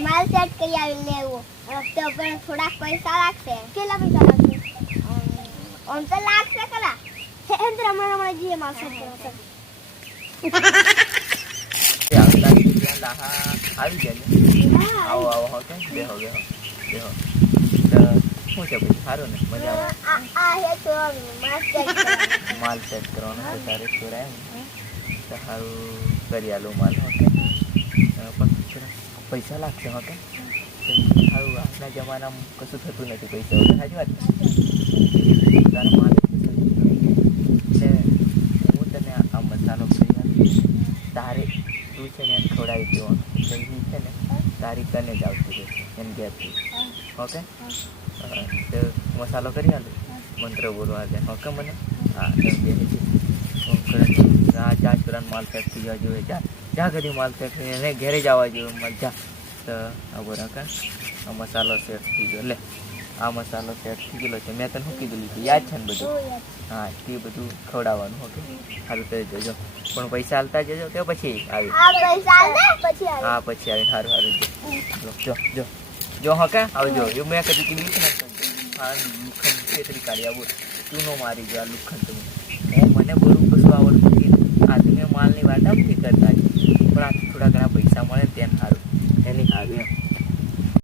માલ સેટ કરી આવી લેવું તો પણ થોડાક પૈસા લાગશે. કેટલા પૈસા લાગશે? આમ તો લાગશે ખરા. હેન્દ્ર હમણાં જઈએ માલ સેટ કરવા. આવી જાય આવો આવો હો કે બેહો બેહો બેહો તો શું છે પછી સારું ને મજા આવે માલ સેટ કરવાનો તો તારે છોરાય ને તો સારું કરી આલું માલ ઓકે પણ પૈસા લાગશે ઓકે સારું આજના જમાનામાં કશું થતું નથી પૈસા વગર સાચી વાત તારો માલ એટલે હું તને આ મસાલો કરી આપીશ તારે તું છે ને એને ખવડાવી દેવાનું એટલે એ છે ને તારી કને જ આવતી રહેશે એને ઘેરથી ઓકે તો મસાલો કરી આલું મંત્ર બોલવા દે ઓકે મને હા તમે બે ચા ચોરાનો માલ પેક થઈ જવા જોઈએ ચા કરી માલ પેક એને ઘેરે જ આવવા જોઈએ મજા તો આ બરાબર આ મસાલો સેટ થઈ ગયો લે આ મસાલો સેટ થઈ ગયેલો છે મેં તને શું કીધું લીધું યાદ છે ને બધું હા તે બધું ખવડાવવાનું ઓકે સારું તો જજો પણ પૈસા હાલતા જજો કે પછી આવી હા પછી આવીને સારું સારું જો જો જો હા કે આવજો એવું મેં કદી કીધું છે ને હા લુખંડ ખેતરી કાઢી આવું તું નો મારી ગયો આ લુખંડ તમે મને બરું કશું આવડતું નથી આ તમે માલની વાત આમથી કરતા પણ આ થોડા ઘણા પૈસા મળે ને ત્યાં સારું એની સારું એમ